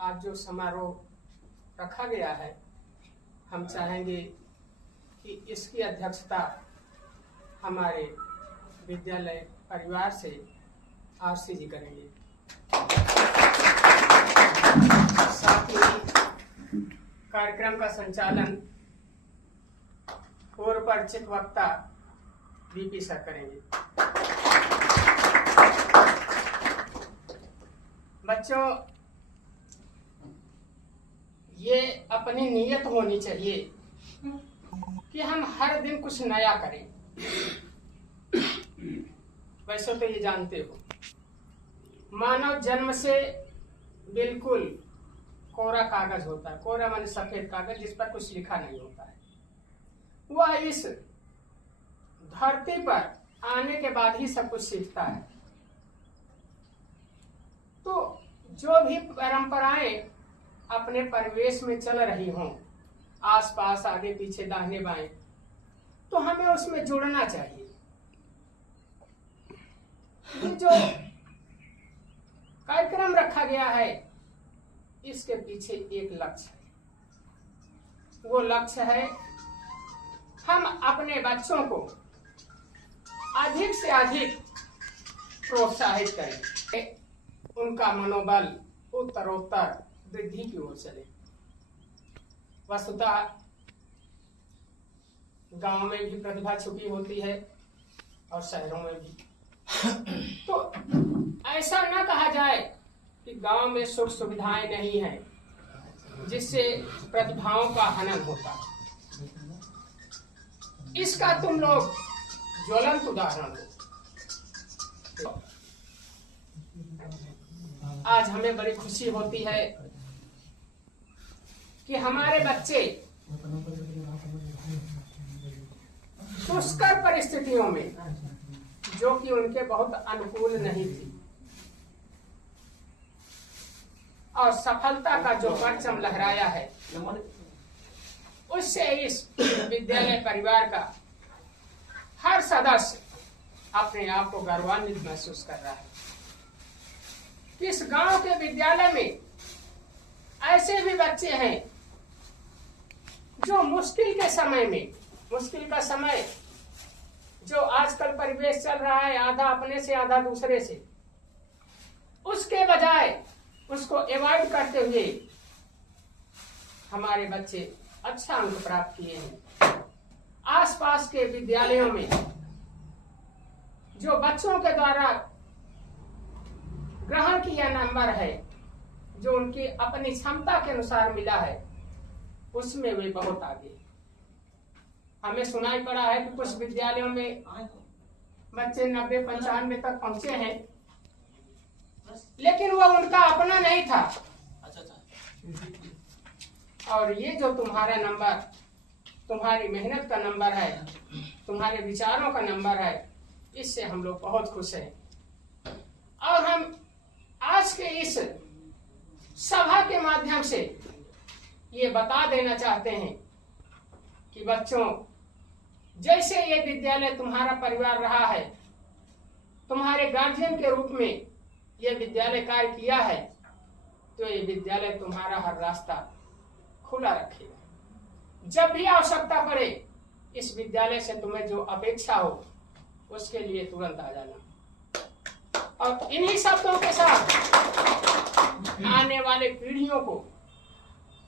आज जो समारोह रखा गया है, हम चाहेंगे कि इसकी अध्यक्षता हमारे विद्यालय परिवार से आरसी जी करेंगे। साथ ही कार्यक्रम का संचालन पूर्व परिचित वक्ता वीपी सर करेंगे। बच्चों, ये अपनी नीयत होनी चाहिए कि हम हर दिन कुछ नया करें। वैसे तो ये जानते हो, मानव जन्म से बिल्कुल कोरा कागज होता है। कोरा माने सफेद कागज जिस पर कुछ लिखा नहीं होता है। वह इस धरती पर आने के बाद ही सब कुछ सीखता है। तो जो भी परंपराएं अपने परिवेश में चल रही हों, आसपास, आगे पीछे, दाहिने बाएं, तो हमें उसमें जुड़ना चाहिए। ये जो कार्यक्रम रखा गया है, इसके पीछे एक लक्ष्य है। वो लक्ष्य है हम अपने बच्चों को अधिक से अधिक प्रोत्साहित करें, उनका मनोबल उत्तरोत्तर वृद्धि की ओर चले। वस्तुतः गांव में भी प्रतिभा छुपी होती है और शहरों में भी। तो ऐसा न कहा जाए कि गांव में सुख सुविधाएं नहीं है जिससे प्रतिभाओं का हनन होता है। इसका तुम लोग ज्वलंत उदाहरण हो। आज हमें बड़ी खुशी होती है कि हमारे बच्चे दुष्कर परिस्थितियों में, जो कि उनके बहुत अनुकूल नहीं थी, और सफलता का जो परचम लहराया है, उससे इस विद्यालय परिवार का हर सदस्य अपने आप को गौरवान्वित महसूस कर रहा है। इस गांव के विद्यालय में ऐसे भी बच्चे हैं जो मुश्किल के समय में, मुश्किल का समय जो आजकल परिवेश चल रहा है, आधा अपने से आधा दूसरे से, उसके बजाय उसको अवॉइड करते हुए हमारे बच्चे अच्छा अंक प्राप्त किए हैं। आसपास के विद्यालयों में जो बच्चों के द्वारा ग्रहण किया नंबर है, जो उनकी अपनी क्षमता के अनुसार मिला है, उसमें वे बहुत आगे। हमें सुनाई पड़ा है कि कुछ विद्यालयों में बच्चे 90-95 तक पहुंचे हैं, लेकिन वो उनका अपना नहीं था। और ये जो तुम्हारा नंबर, तुम्हारी मेहनत का नंबर है, तुम्हारे विचारों का नंबर है, इससे हम लोग बहुत खुश हैं। और हम आज के इस सभा के माध्यम से ये बता देना चाहते हैं कि बच्चों, जैसे ये विद्यालय तुम्हारा परिवार रहा है, तुम्हारे गार्जियन के रूप में ये विद्यालय कार्य किया है, तो ये विद्यालय तुम्हारा हर रास्ता खुला रखेगा। जब भी आवश्यकता पड़े, इस विद्यालय से तुम्हें जो अपेक्षा हो, उसके लिए तुरंत आ जाना। और इन्हीं शब्दों के साथ आने वाले पीढ़ियों को,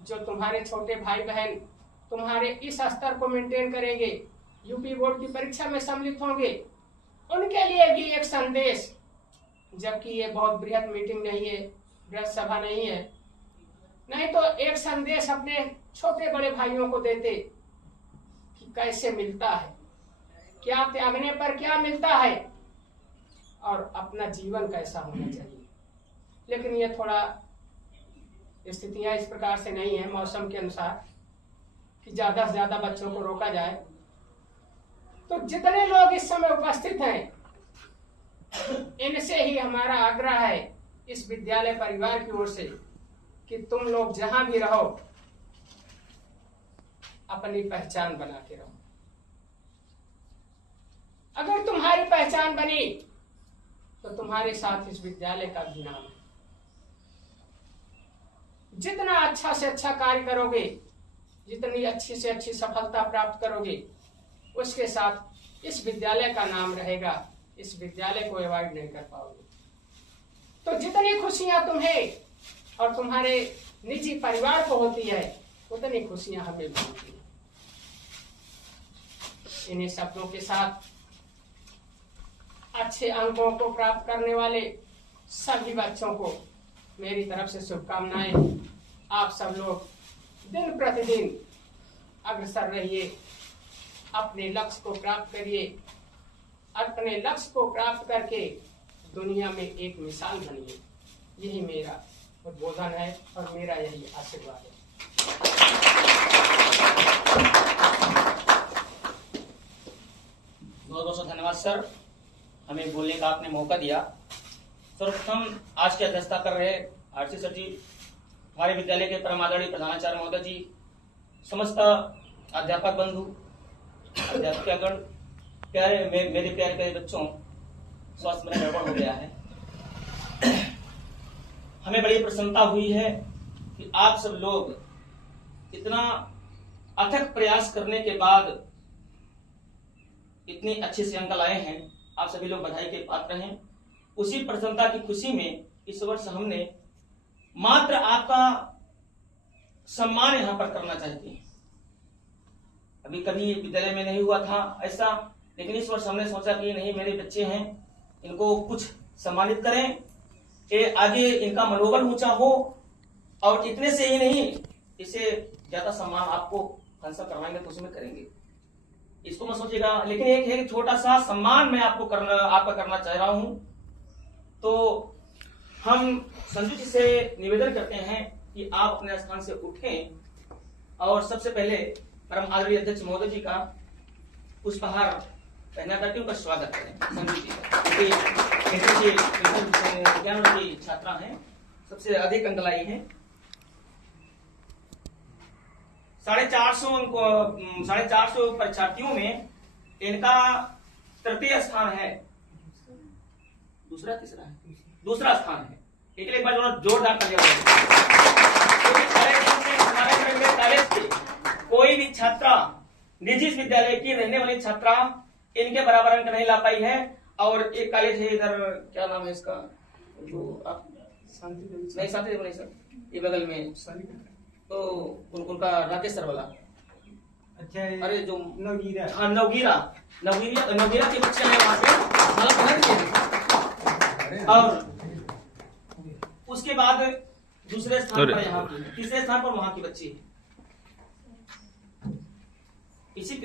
जो तुम्हारे छोटे भाई बहन तुम्हारे इस स्तर को मेंटेन करेंगे, यूपी बोर्ड की परीक्षा में सम्मिलित होंगे, उनके लिए भी एक संदेश, जबकि ये बहुत बृहद मीटिंग नहीं है, बृहद सभा नहीं है, नहीं तो एक संदेश अपने छोटे बड़े भाइयों को देते कि कैसे मिलता है, क्या त्यागने पर क्या मिलता है, और अपना जीवन कैसा होना चाहिए। लेकिन ये थोड़ा स्थितियां इस प्रकार से नहीं है मौसम के अनुसार कि ज्यादा से ज्यादा बच्चों को रोका जाए। तो जितने लोग इस समय उपस्थित हैं, इनसे ही हमारा आग्रह है इस विद्यालय परिवार की ओर से कि तुम लोग जहां भी रहो, अपनी पहचान बना के रहो। अगर तुम्हारी पहचान बनी तो तुम्हारे साथ इस विद्यालय का भी नाम है। जितना अच्छा से अच्छा कार्य करोगे, जितनी अच्छी से अच्छी सफलता प्राप्त करोगे, उसके साथ इस विद्यालय का नाम रहेगा, इस विद्यालय को अवॉइड नहीं कर पाओगे। तो जितनी खुशियां तुम्हें और तुम्हारे निजी परिवार को होती है, उतनी खुशियां हमें भी होती है। इन्हीं शब्दों के साथ अच्छे अंकों को प्राप्त करने वाले सभी बच्चों को मेरी तरफ से शुभकामनाएं। आप सब लोग दिन प्रतिदिन अग्रसर रहिए, अपने लक्ष्य को प्राप्त करिए, अपने लक्ष्य को प्राप्त करके दुनिया में एक मिसाल बनिए। यही मेरा उद्बोधन है और मेरा यही आशीर्वाद है। बहुत बहुत धन्यवाद सर, हमें बोलने का आपने मौका दिया। सर्वप्रथम आज की अध्यक्षता कर रहे आरसी सर जी, हमारे विद्यालय के परमादरणीय प्रधानाचार्य महोदय जी, समस्त अध्यापक बंधु, अध्यापिकागण, मेरे प्यारे बच्चों, स्वास्थ्य मेरा गड़बड़ हो गया है। हमें बड़ी प्रसन्नता हुई है कि आप सब लोग इतना अथक प्रयास करने के बाद इतने अच्छे से अंक लाए हैं। आप सभी लोग बधाई के पात्र हैं। उसी प्रसन्नता की खुशी में इस वर्ष हमने मात्र आपका सम्मान यहाँ पर करना चाहते हैं। अभी कभी विद्यालय में नहीं हुआ था ऐसा, लेकिन इस वर्ष हमने सोचा कि नहीं, मेरे बच्चे हैं, इनको कुछ सम्मानित करें, ये आगे इनका मनोबल ऊंचा हो। और इतने से ही नहीं, इससे ज्यादा सम्मान आपको हासिल करवाएंगे तो उसमें करेंगे, इसको मत सोचिएगा। लेकिन एक छोटा सा सम्मान मैं आपको करना चाह रहा हूं। तो हम संजू जी से निवेदन करते हैं कि आप अपने स्थान से उठें और सबसे पहले परम आदरणीय अध्यक्ष महोदय जी का पुष्पहार पहना करके उनका स्वागत करें। संजू जी विज्ञान की छात्रा हैं, सबसे अधिक अंक लाई हैं, 450 परीक्षार्थियों में इनका तृतीय स्थान है, दूसरा स्थान है। एक बार जोरदार तालियां। कॉलेज की कोई भी छात्रा, निजी विद्यालय की रहने वाली छात्रा इनके बराबर अंक नहीं ला पाई है। और एक कॉलेज है इधर, क्या नाम है इसका, जो आप शांति देव नहीं सर, ये बगल में, तो उनका राकेश सर वाला, अच्छा, अरे जो नवगीरा, हाँ नवगीरा के बच्चे हैं वहां से। और उसके बाद दूसरे स्थान पर यहाँ की, तीसरे स्थान पर वहां की बच्ची। इसी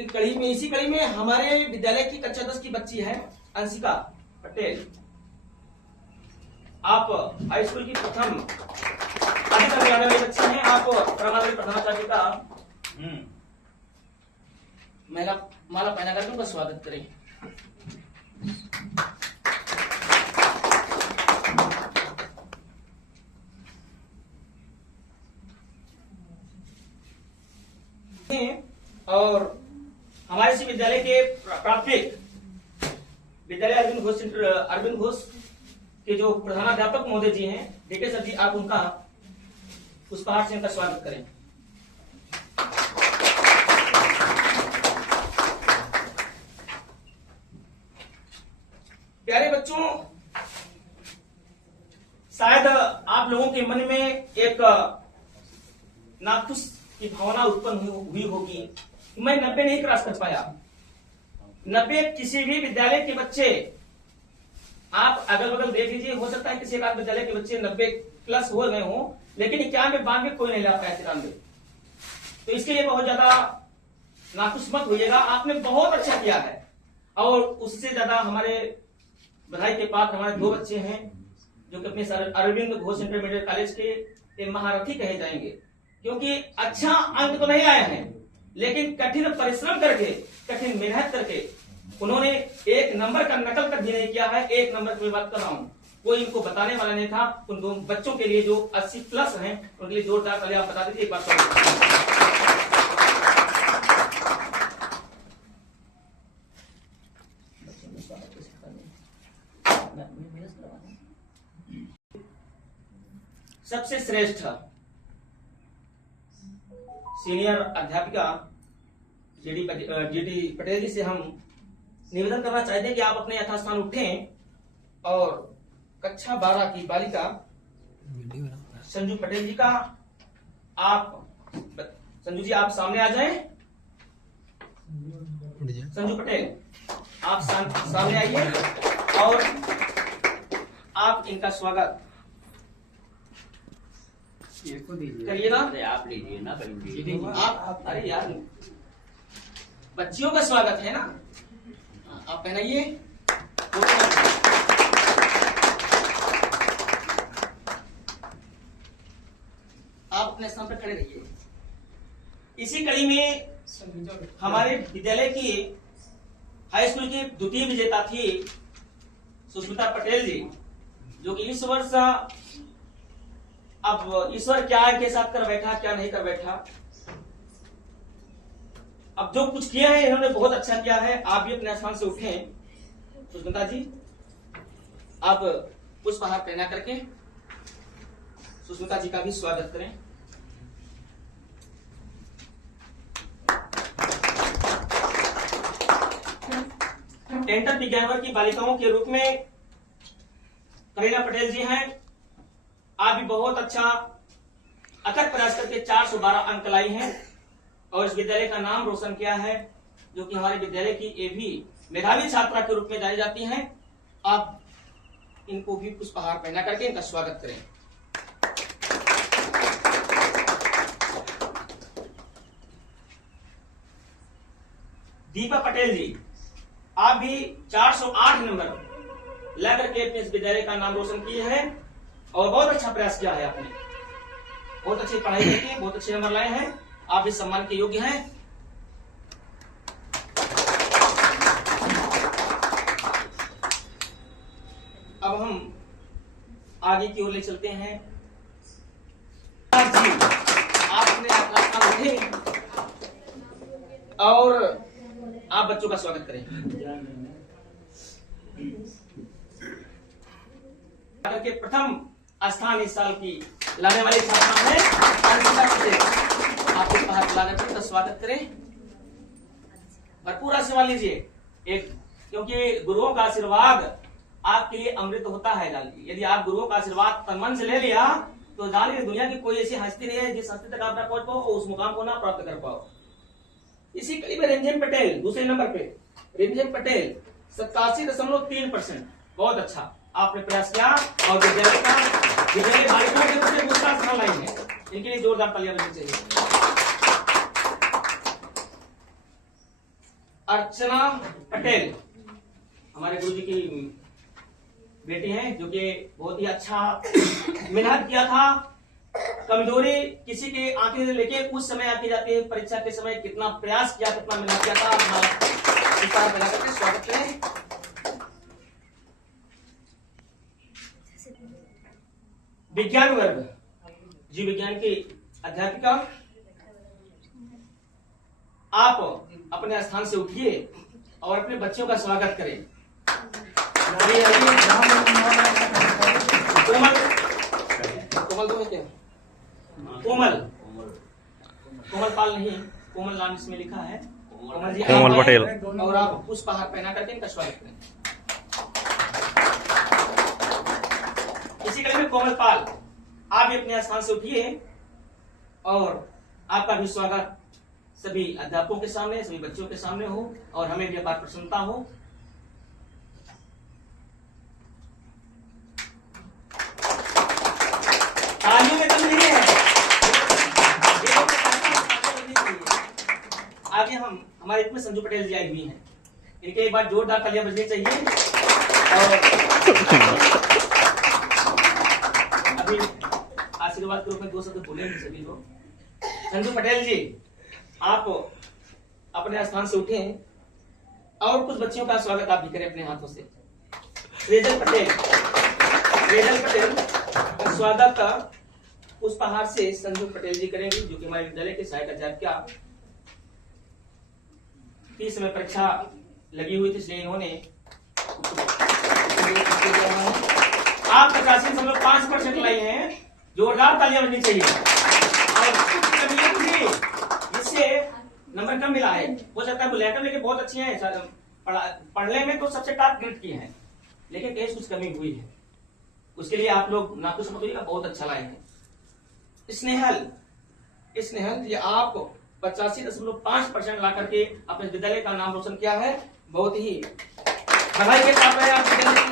कड़ी में हमारे विद्यालय की कक्षा 10 की बच्ची है अंशिका पटेल। आप हाई स्कूल की प्रथम वाले बच्चे हैं। आप परमादरणीय प्रधानाचार्य का माला पहना करके उनका स्वागत करें। और हमारे इसी विद्यालय के प्राथमिक विद्यालय अरविंद घोष के जो प्रधानाध्यापक महोदय जी हैं, डीके सर जी, आप उनका पुष्पहार से इनका स्वागत करें। प्यारे बच्चों, शायद आप लोगों के मन में एक नाखुश की भावना उत्पन्न हुई होगी, मैं 90 नहीं क्रॉस कर पाया। 90 किसी भी विद्यालय के बच्चे, आप अगल बगल देख लीजिए, हो सकता है किसी एक विद्यालय के बच्चे 90 प्लस हो गए हों, लेकिन 91, 92 कोई नहीं ला पाया, 93। तो इसके लिए बहुत ज्यादा नाखुश मत होइएगा, आपने बहुत अच्छा किया है। और उससे ज्यादा हमारे बधाई के पात्र हमारे 2 बच्चे हैं जो कि अपने अरविंद घोष इंटरमीडिएट कॉलेज के महारथी कहे जाएंगे, क्योंकि अच्छा अंक तो नहीं आए हैं, लेकिन कठिन परिश्रम करके, कठिन मेहनत करके उन्होंने 1 नंबर का नकल कर भी नहीं किया है। 1 नंबर की बात कर रहा हूं, कोई इनको बताने वाला नहीं था। उन 2 बच्चों के लिए जो 80 प्लस हैं, उनके लिए जोरदार तालियां आप बता दीजिए एक बार। सबसे श्रेष्ठ सीनियर अध्यापिका जीडी पटेल जी से हम निवेदन करना चाहते हैं कि आप अपने यथास्थान उठें और कक्षा 12 की बालिका संजू पटेल जी का संजू जी आप सामने आ जाएं। संजू पटेल आप सामने आइए और आप इनका स्वागत करिए ना। आप लीजिए ना कहीं आप अरे यार बच्चियों का स्वागत है ना, आप पहनाइए। आप अपने स्थान पर खड़े रहिए। इसी कड़ी में हमारे विद्यालय की हाई स्कूल की द्वितीय विजेता थी सुष्मिता पटेल जी, जो कि इस वर्ष अब ईश्वर क्या के साथ कर बैठा क्या नहीं कर बैठा, अब जो कुछ किया है इन्होंने बहुत अच्छा किया है। आप भी अपने स्थान से उठें। सुष्मिता जी आप पुष्पहार पहना करके सुष्मिता जी का भी स्वागत करें। डेंटल विज्ञान वर्ग की बालिकाओं के रूप में करीना पटेल जी हैं। आप भी बहुत अच्छा अथक प्रयास करके 412 अंक लाई हैं और इस विद्यालय का नाम रोशन किया है, जो कि हमारे विद्यालय की ये भी मेधावी छात्रा के रूप में जानी जाती हैं। आप इनको भी पुष्पहार पहना करके इनका स्वागत करें। दीपा पटेल जी आप भी 408 नंबर ला करके अपने इस विद्यालय का नाम रोशन किए हैं और बहुत अच्छा प्रयास किया है आपने, बहुत अच्छी पढ़ाई करके बहुत अच्छे नंबर लाए हैं। आप इस सम्मान के योग्य हैं। अब हम आगे की ओर ले चलते हैं। जी आप अपने आप उठे और आप बच्चों का स्वागत करें। के प्रथम स्थान इस साल की लाने वाली छात्रा है अंशिता पटेल। आप इस बाहर लाकर स्वागत करें। भरपूर आशीर्वाद लीजिए एक, क्योंकि गुरुओं का आशीर्वाद आपके लिए अमृत होता है। जानिए यदि आप गुरुओं का आशीर्वाद तन मन से ले लिया तो जानिए दुनिया की कोई ऐसी हस्ती नहीं है जिस हस्ती तक आप ना पहुंच पाओ और उस मुकाम को ना प्राप्त कर पाओ। इसी कड़ी में रिमझिम पटेल दूसरे नंबर पे, रिमझिम पटेल 87.3%। बहुत अच्छा आपने प्रयास किया और विद्यालय बालिकाओं के रूप में दूसरा स्थान लाई है। इनके लिए जोरदार तालियां बजनी चाहिए। अर्चना पटेल हमारे गुरुजी की बेटी हैं, जो कि बहुत ही अच्छा मेहनत किया था। कमजोरी किसी के आंखें से लेके उस समय आती जाती है परीक्षा के समय कितना प्रयास किया कितना मेहनत किया था। करके स्वागत करें। विज्ञान वर्ग जीव विज्ञान की अध्यापिका आप अपने स्थान से उठिए और अपने बच्चों का स्वागत करें। कोमल तो है क्या? कोमल पाल नहीं, कोमल नाम इसमें लिखा है। कोमल जी कोमल पटेल और आप पुष्पहार पहना करके इनका स्वागत करें। इसी कड़ी में कोमल पाल आप भी अपने स्थान से उठिए और आपका भी स्वागत सभी अध्यापकों के सामने सभी बच्चों के सामने हो और हमें भी अपार प्रसन्नता हो। तालियों में कम नहीं है। आगे हम हमारे इसमें संजू पटेल जी आई हुई हैं, इनके एक बार जोरदार तालियां बजनी चाहिए। और अभी आशीर्वाद के रूप में 2 शब्द बोलेंगे सभी लोग। संजू पटेल जी आप अपने स्थान से उठें और कुछ बच्चियों का स्वागत आप भी करें अपने हाथों से। रेजल पटेल का स्वागत पुष्पहार से संजू पटेल जी करेंगे, जो कि हमारे विद्यालय के सहायक अध्यापिका। 30 में परीक्षा लगी हुई थी इसलिए इन्होंने आप 85.5% लाई हैं। जोरदार तालियां बजनी चाहिए। और कुछ कमियां थी से नंबर कम मिला है, हो सकता है बुलेटिन लेकिन बहुत अच्छी है, पढ़ने में तो सबसे टॉप ग्रेड की है, लेकिन कहीं कुछ कमी हुई है, उसके लिए आप लोग नाखुश मत होइएगा, बहुत अच्छा लाए हैं। स्नेहल ये आप 85.5% ला करके अपने विद्यालय का नाम रोशन किया है, बहुत ही बधाई के साथ है आपके जन्मदिन।